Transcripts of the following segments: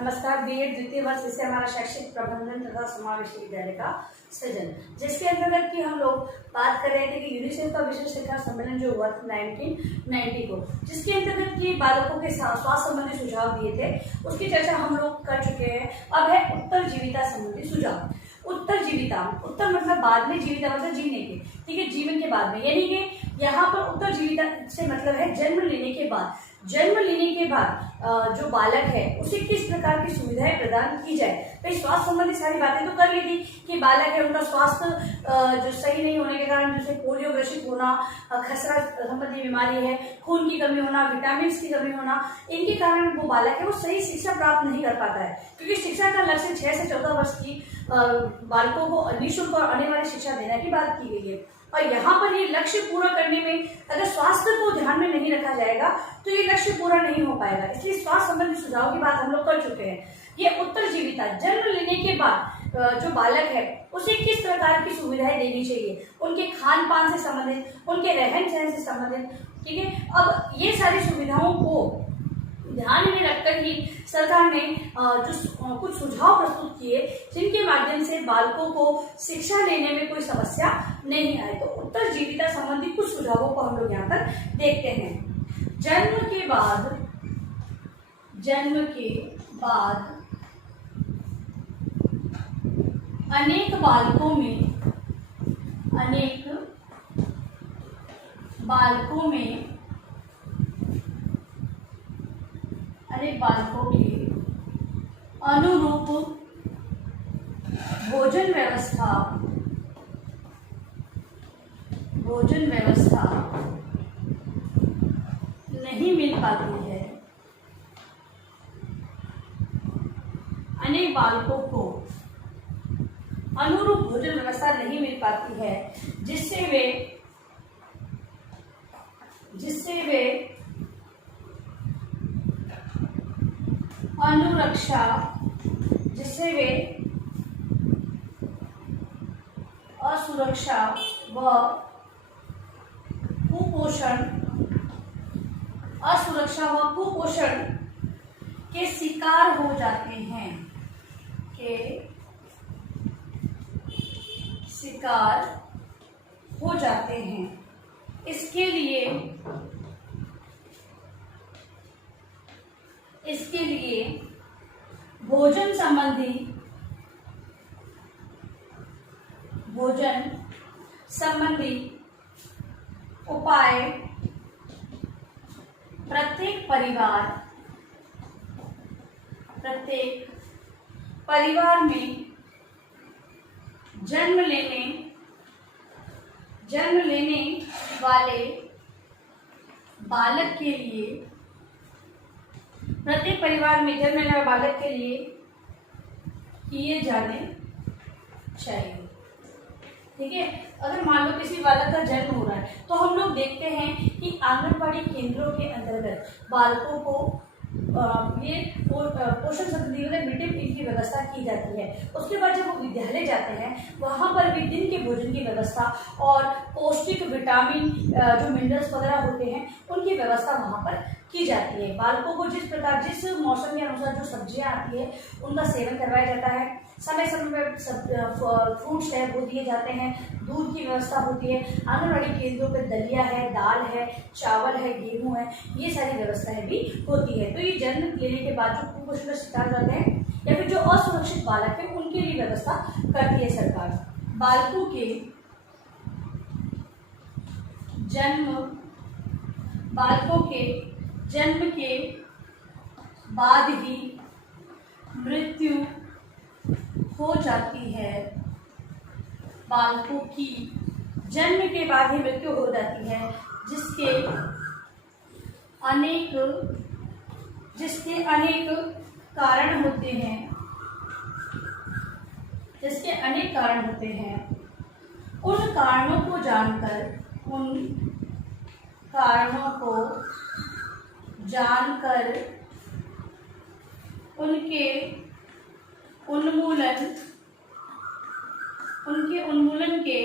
नमस्कार। बीएड द्वितीय वर्ष विषय हमारा शैक्षिक प्रबंधन तथा समावेशी विद्यालय का सृजन, जिसके अंतर्गत की हम लोग बात कर रहे थे कि यूनिसेफ का विश्व शिखर सम्मेलन जो हुआ था 1990 को, जिसके अंतर्गत की बालकों के स्वास्थ्य संबंधी सुझाव दिए थे, उसकी चर्चा हम लोग कर चुके हैं। अब है उत्तर जीविता संबंधी सुझाव। उत्तर जीविता, उत्तर मतलब बाद में, जीविता मतलब जीने के, ठीक है, जीवन के बाद में, यानी कि यहाँ पर उत्तर जीविता से मतलब है जन्म लेने के बाद। जन्म लेने के बाद जो बालक है उसे किस प्रकार की सुविधाएं प्रदान की जाए। भाई स्वास्थ्य संबंधी सारी बातें तो कर ली थी कि बालक है उनका स्वास्थ्य जो सही नहीं होने के कारण जैसे पोलियो ग्रसित होना, खसरा संबंधी बीमारी है, खून की कमी होना, विटामिन की कमी होना, इनके कारण वो बालक है वो सही शिक्षा प्राप्त नहीं कर पाता है, क्योंकि शिक्षा का लक्ष्य 6 से 14 वर्ष की बालकों को निःशुल्क और आने वाली शिक्षा देने की बात की गई है। और यहाँ पर ये लक्ष्य पूरा करने में अगर स्वास्थ्य को ध्यान में नहीं रखा जाएगा तो ये लक्ष्य पूरा नहीं हो पाएगा। इसलिए स्वास्थ्य संबंधी सुझाव की बात हम लोग कर चुके हैं। ये उत्तर जीविता, जन्म लेने के बाद जो बालक है उसे किस प्रकार की सुविधाएं देनी चाहिए, उनके खान पान से संबंधित, उनके रहन सहन से संबंधित, ठीक है। अब ये सारी सुविधाओं को ध्यान में रखकर ही सरकार ने जो कुछ सुझाव प्रस्तुत किए, जिनके माध्यम से बालकों को शिक्षा लेने में कोई समस्या नहीं आए। तो उत्तर जीविता संबंधी कुछ सुझावों को हम लोग यहाँ पर देखते हैं। जन्म के बाद अनेक बालकों के अनुरूप भोजन व्यवस्था नहीं मिल पाती है। अनेक बालकों को अनुरूप भोजन व्यवस्था नहीं मिल पाती है, जिससे वे असुरक्षा व कुपोषण के शिकार हो जाते हैं। इसके लिए भोजन संबंधी उपाय प्रत्येक परिवार में जन्म लेने वाले बालक के लिए, प्रत्येक परिवार में जन्म लेने वाले बालक के लिए किए जाने चाहिए, ठीक है। अगर मान लो किसी बालक का जन्म हो रहा है तो हम लोग देखते हैं कि आंगनबाड़ी केंद्रों के अंतर्गत बालकों को ये पोषण संबंधी मिड डे मील की व्यवस्था की जाती है। उसके बाद जब वो विद्यालय जाते हैं वहाँ पर भी दिन के भोजन की व्यवस्था और पौष्टिक विटामिन जो मिनरल्स वगैरह होते हैं उनकी व्यवस्था वहाँ पर की जाती है। बालकों को जिस मौसम के अनुसार जो सब्जियां आती है उनका सेवन करवाया जाता है। समय समय पर फ्रूट्स है वो दिए जाते हैं। दूध की व्यवस्था होती है। आंगनबाड़ी केंद्रों पर दलिया है, दाल है, चावल है, गेहूं है, ये सारी व्यवस्थाएं भी होती है। तो ये जन्म लेने के बाद जो कुपोषण का शिकार रहते हैं या फिर जो असुरक्षित बालक है उनके लिए व्यवस्था करती है सरकार। बालकों के जन्म के बाद ही मृत्यु हो जाती है। बालकों की जन्म के बाद ही मृत्यु हो जाती है, जिसके अनेक कारण होते हैं। उन कारणों को जानकर उनके उन्मूलन के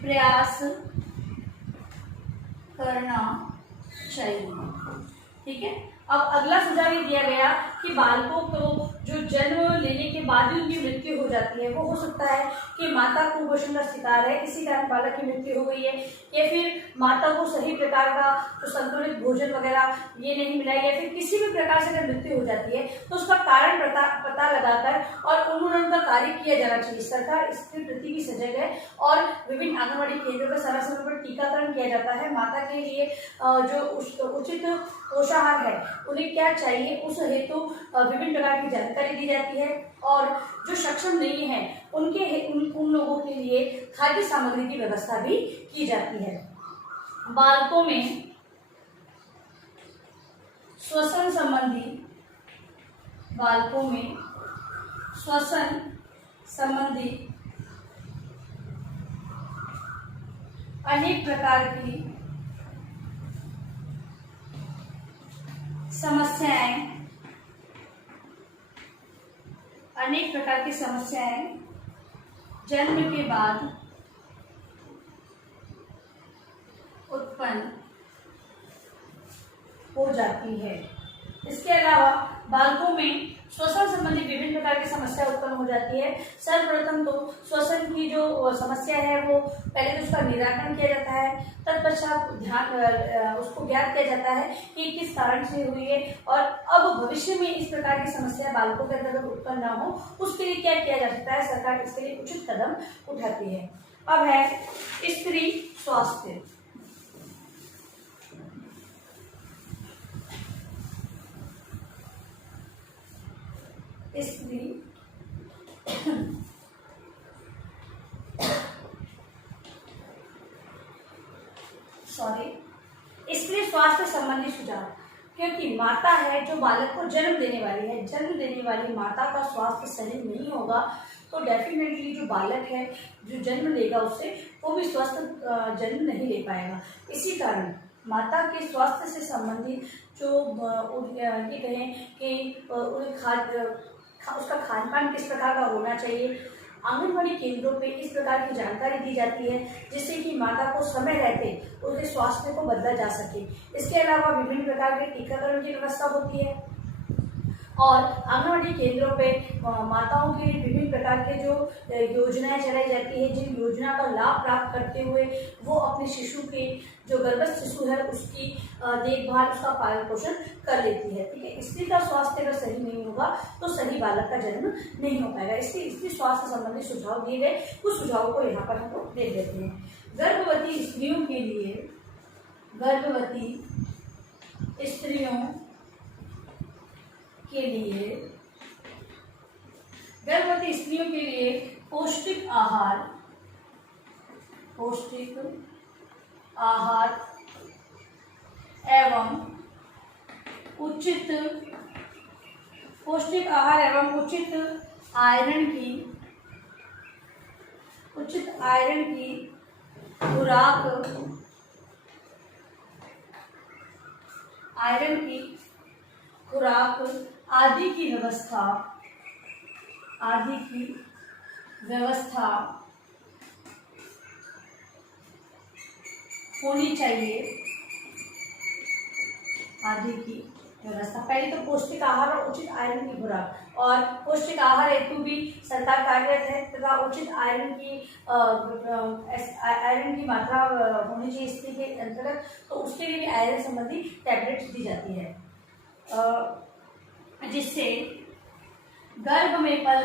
प्रयास करना चाहिए, ठीक है। अब अगला सुझाव ये दिया गया कि बालकों को जो जन्म लेने के बाद ही उनकी मृत्यु हो जाती है, वो हो सकता है कि माता कुपोषण का शिकार है, इसी कारण बालक की मृत्यु हो गई है, या फिर माता को सही प्रकार का जो संतुलित भोजन वगैरह ये नहीं मिला, या फिर किसी भी प्रकार से अगर मृत्यु हो जाती है तो उसका कारण पता लगाकर और उन्मूलन का कार्य किया जाना चाहिए। सरकार इसके प्रति भी सजग है और विभिन्न आंगनबाड़ी केंद्रों पर समय समय पर टीकाकरण किया जाता है। माता के लिए जो उचित पोषाहार है उन्हें क्या चाहिए उस हेतु विभिन्न प्रकार की जानकारी दी जाती है, और जो सक्षम नहीं है उन लोगों के लिए खाद्य सामग्री की व्यवस्था भी की जाती है। बालकों में श्वसन संबंधी अनेक प्रकार की समस्याएं जन्म के बाद उत्पन्न हो जाती है। इसके अलावा बालकों में श्वसन संबंधी विभिन्न प्रकार की समस्या उत्पन्न हो जाती है। सर्वप्रथम तो श्वसन की जो समस्या है वो पहले तो उसका निराकरण किया जाता है, तत्पश्चात उसको ज्ञात किया जाता है कि किस कारण से हुई है, और अब भविष्य में इस प्रकार की समस्या बालकों के अंदर उत्पन्न ना हो उसके लिए क्या किया जा सकता है। सरकार इसके लिए उचित कदम उठाती है। अब है स्त्री स्वास्थ्य। स्त्री स्वास्थ्य संबंधी सुझाव, क्योंकि माता है जो बालक को जन्म देने वाली है, जन्म देने वाली माता का स्वास्थ्य सही नहीं होगा तो डेफिनेटली जो बालक है जो जन्म लेगा उससे वो भी स्वस्थ जन्म नहीं ले पाएगा। इसी कारण माता के स्वास्थ्य से संबंधित जो ये कहें कि उसका खान पान किस प्रकार का होना चाहिए, आंगनबाड़ी केंद्रों पे इस प्रकार की जानकारी दी जाती है जिससे कि माता को समय रहते उसके स्वास्थ्य को बदला जा सके। इसके अलावा विभिन्न प्रकार के टीकाकरण की व्यवस्था होती है और आंगनबाड़ी केंद्रों पे माताओं के लिए विभिन्न प्रकार के जो योजनाएं चलाई जाती है, जिन योजना का लाभ प्राप्त करते हुए वो अपने शिशु के जो गर्भस्थ शिशु है उसकी देखभाल, उसका पालन पोषण कर लेती है। ठीक है, स्त्री का स्वास्थ्य अगर सही नहीं होगा तो सही बालक का जन्म नहीं हो पाएगा। इसलिए स्त्री स्वास्थ्य संबंधी सुझाव दिए गए, कुछ सुझावों को यहाँ पर हम लोग देख लेते हैं। गर्भवती स्त्रियों के लिए पौष्टिक आहार एवं उचित आयरन की खुराक आदि की व्यवस्था होनी चाहिए। पहले तो पौष्टिक आहार और उचित आयरन की खुराक, और पौष्टिक आहार हेतु भी सरकार कार्यरत है तथा उचित आयरन की मात्रा होनी चाहिए स्त्री के अंतर्गत, तो उसके लिए भी आयरन संबंधी टैबलेट्स दी जाती है जिससे गर्भ में पल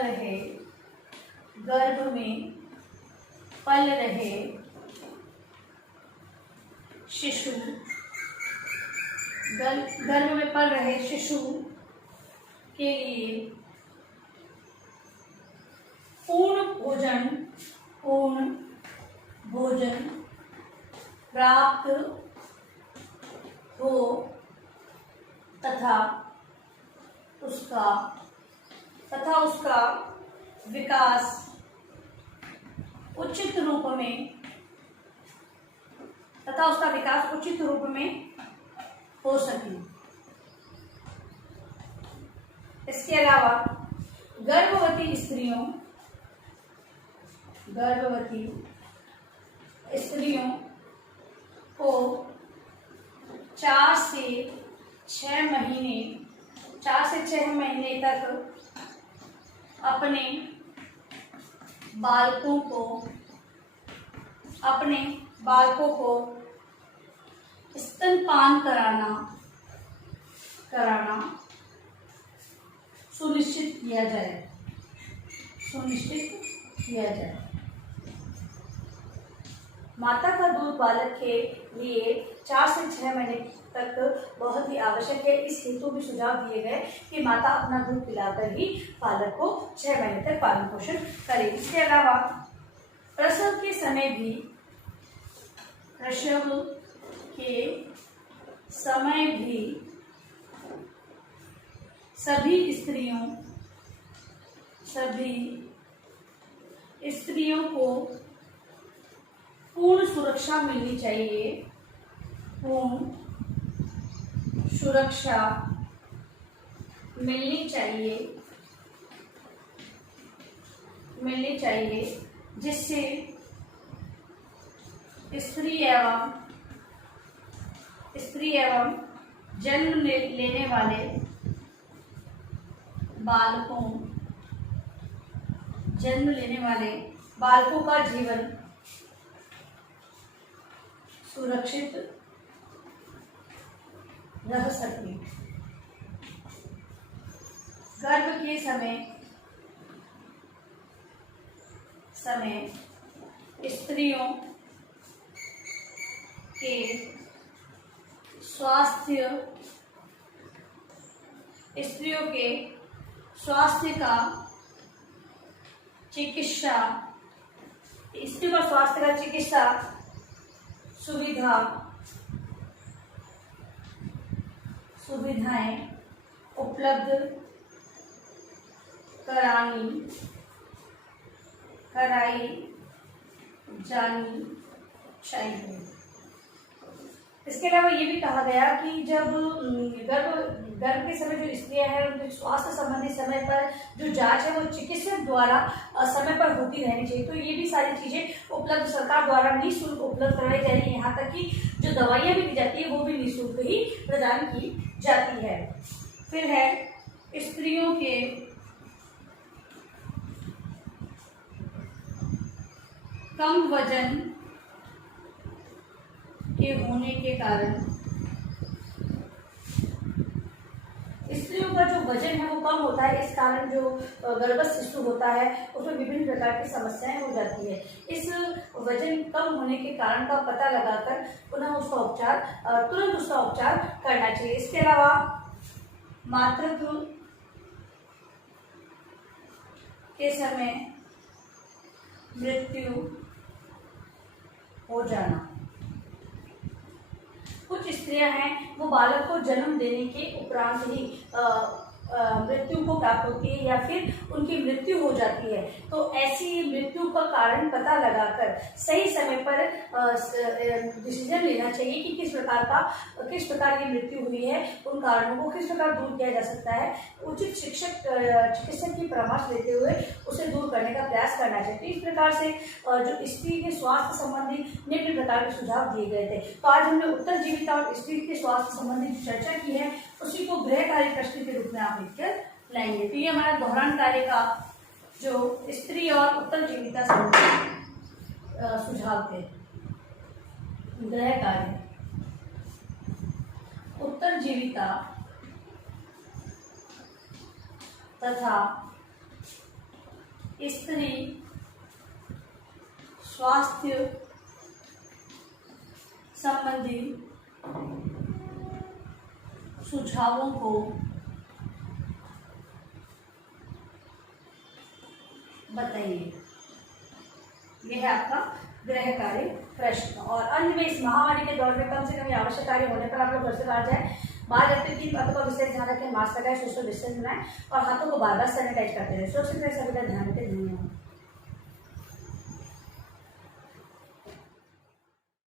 रहे शिशु के लिए पूर्ण भोजन प्राप्त हो तथा उसका विकास उचित रूप में हो सके। इसके अलावा गर्भवती स्त्रियों को 4 से 6 महीने 4 से 6 महीने तक अपने बालकों को स्तनपान कराना सुनिश्चित किया जाए। माता का दूध बालक के लिए 4 से 6 महीने तक बहुत ही आवश्यक है। इस हेतु भी सुझाव दिए गए कि माता अपना दूध पिलाकर ही बालक को 6 महीने तक पालन पोषण करे। इसके अलावा प्रसव के समय भी सभी स्त्रियों को पूर्ण सुरक्षा मिलनी चाहिए जिससे स्त्री एवं जन्म लेने वाले बालकों का जीवन सुरक्षित रह सके। गर्भ के समय स्त्रियों के स्वास्थ्य का चिकित्सा सुविधाएं उपलब्ध कराई जानी चाहिए। इसके अलावा ये भी कहा गया कि जब गर्भ के समय जो स्त्रियां हैं उनके स्वास्थ्य संबंधी समय पर जो जांच है वो चिकित्सक द्वारा समय पर होती रहनी चाहिए। तो ये भी सारी चीजें उपलब्ध सरकार द्वारा निःशुल्क उपलब्ध करवाई जा रही है। यहाँ तक कि जो दवाइयाँ भी दी जाती है वो भी निःशुल्क ही प्रदान की जाती है। फिर है स्त्रियों के कम वजन के होने के कारण स्त्रियों का जो वजन है वो कम होता है। इस कारण जो गर्भस्थ शिशु होता है उसमें विभिन्न प्रकार की समस्याएं हो जाती है। इस वजन कम होने के कारण का पता लगाकर तुरंत उसका उपचार करना चाहिए। इसके अलावा मातृत्व के समय मृत्यु हो जाना। कुछ स्त्रियां हैं वो बालक को जन्म देने के उपरांत ही मृत्यु को प्राप्त होती है या फिर उनकी मृत्यु हो जाती है। तो ऐसी मृत्यु का कारण पता लगाकर सही समय पर डिसीजन लेना चाहिए कि किस प्रकार की मृत्यु हुई है, उन कारणों को किस प्रकार दूर किया जा सकता है। उचित चिकित्सक की परामर्श लेते हुए उसे दूर करने का प्रयास करना चाहिए। तो इस प्रकार से जो स्त्री के स्वास्थ्य संबंधी निम्न प्रकार के सुझाव दिए गए थे। तो आज हमने उत्तरजीविता और स्त्री के स्वास्थ्य संबंधी जो चर्चा की है उसी को गृह कार्य प्रश्न के रूप में आप लिखकर लाएंगे। तो ये हमारा दोहरान कार्य का जो स्त्री और उत्तरजीविता संबंधी सुझाव थे। गृह कार्य उत्तरजीविता तथा स्त्री स्वास्थ्य संबंधी सुझावों को बताइए। यह है आपका गृह कार्य प्रश्न। और अंत में इस महामारी के दौर में कम से कम आवश्यक कार्य होने पर आप लोग घर से बाहर जाए, बाहर जाते कि बातों का विशेष ध्यान रखें, मास्क लगाए, सोशल डिस्टेंस बनाएं और हाथों को बार बार सैनिटाइज करते रहे। सुरक्षित रहे, सभी का ध्यान रखें। धन्यवाद।